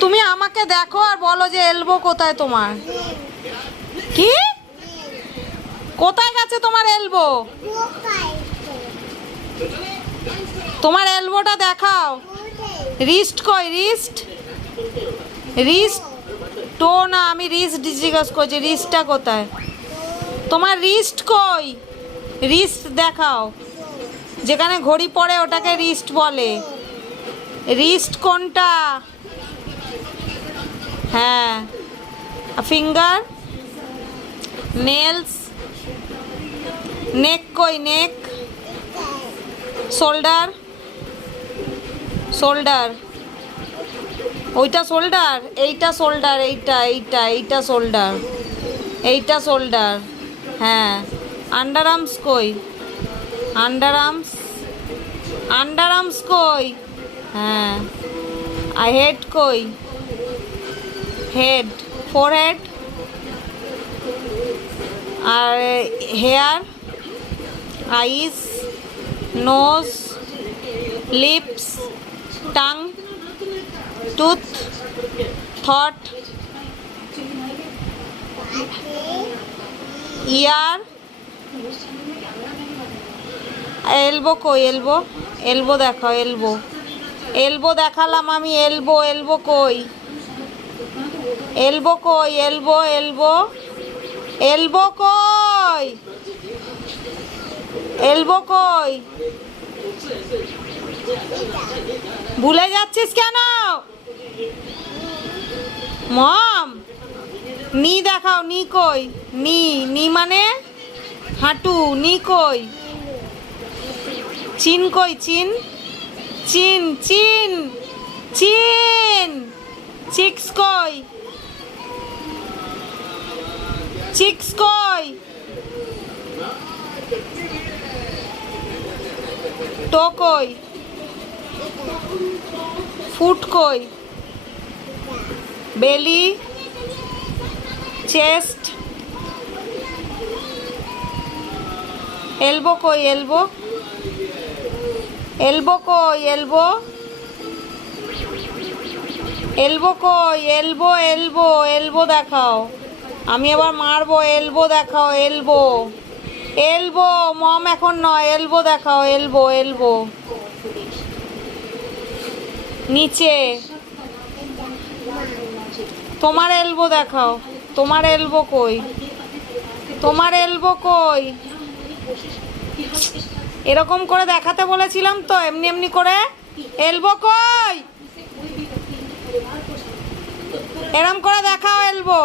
তুমি আমাকে দেখো আর বলো যে এলবো কোথায় তোমার। কি কোথায় গেছে তোমার এলবো? তোমার এলবোটা দেখাও। রিস্ট কই? রিস্ট রিস্ট টো না, আমি রিস্ট জিজ্ঞাসা করছি, রিস্টটা কোথায়? তোমার রিস্ট কই? রিস্ট দেখাও। যেখানে ঘড়ি পড়ে ওটাকে রিস্ট বলে। রিস্ট কোনটা? হ্যাঁ। ফিঙ্গার, নেলস, নেক কই? নেক, শোল্ডার, শোল্ডার ওইটা শোল্ডার, এইটা শোল্ডার, এইটা এইটা এইটা শোল্ডার, এইটা শোল্ডার। হ্যাঁ। আন্ডার আর্মস কই? আন্ডার আর্মস, আন্ডার আর্মস কই? হ্যাঁ। আর হেড কই? হেড, ফোরহেড, আর hair, eyes, nose, lips, tongue, tooth, থট, ইয়ার। এলবো কই? এলবো, এলবো দেখাও। এলবো, এলবো দেখালাম আমি। এলবো, এলবো কই? এলবো কই? এলবো, এলবো, এলবো কই? এলবো কই? ভুলে যাচ্ছিস কেন? মম, নি দেখাও। নি কই? নি, নি মানে হাঁটু। নি কই? চিন কই? চিন, চিন, চিন, চিন। চিক্স কই? চিক্স কই? টো কই? ফুট কই? বেলি, চেস্ট। এলবো কই? এলবো, এলবো কই? এলবো, এলবো কই? এলবো, এলবো, এলবো দেখাও। আমি আবার মারবো। এলবো দেখাও। Elbow, elbow. মম এখন নয়, এলবো দেখাও। এলবো, এলবো নিচে। তোমার এলবো দেখাও। তোমার এলবো কই? তোমার এলবো কই? এরকম করে দেখাতে বলেছিলাম তো, এমনি এমনি করে। এলবো কই? এরকম করে দেখাও এলবো।